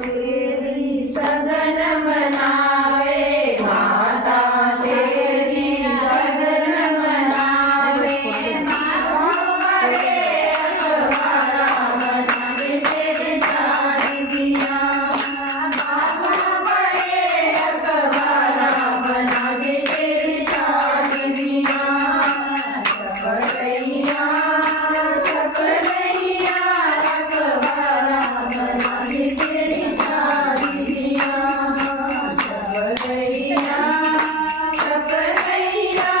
तेरी सगन मनावे माता तेरी सगन मनावे कौन बड़े अखबारा बनावे तेरी शादियाँ कौन बड़े अखबारा बनावे तेरी शादियाँ छपकैया छपकैया अखबारा बनावे तेरी शादियाँ छपकैया छपकैया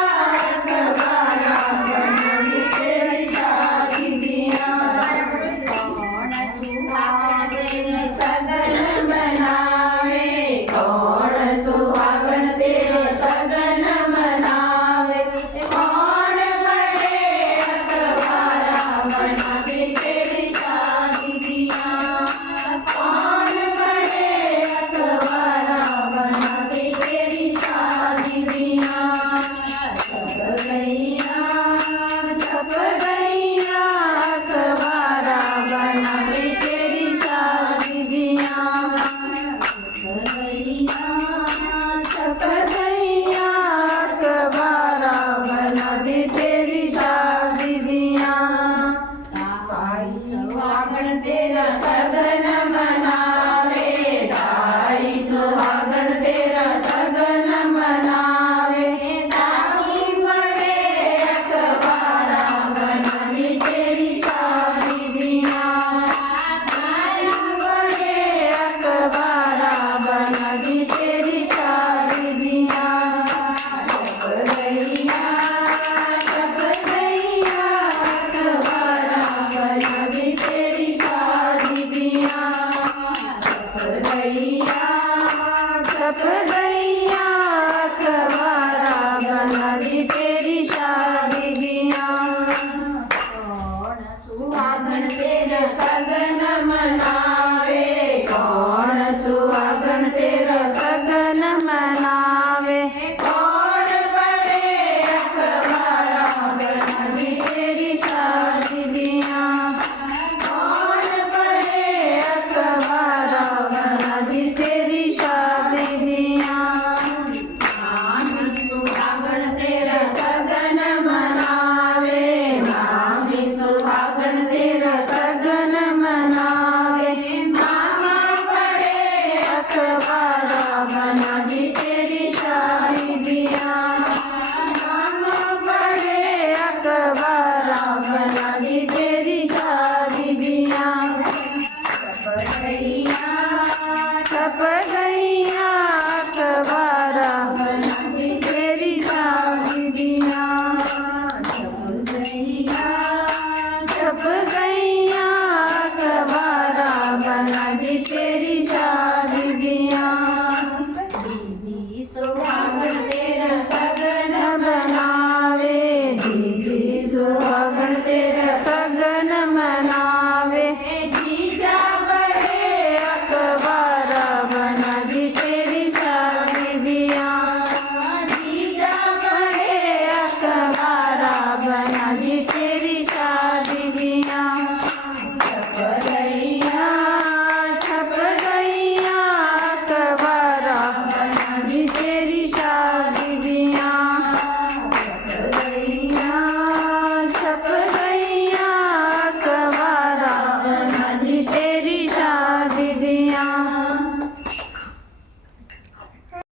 अखबारा बनावे तेरी शादियाँ कौन सुहागन तेरी सगन मनावे कौन सुहागन तेरे सगन मनावे कौन बड़े अखबारा बनावे तेरी शादियाँ कौन बड़े अखबारा बनावे तेरी शादियाँ छप गैया अखबारा बनावे तेरी शादियाँ छप गैया अखबारा बनावे तेरी शादियाँ ताई सुहागन तेरा सगन मनावे ताई सुहागन तेरा सगन मनावे ताई बड़े अखबारा बनावे तेरी शादियाँ ताई बड़े अखबारा बनावे तेरी शादियाँ छप गैया अखबारा बनावे तेरी शादियाँ छप गैया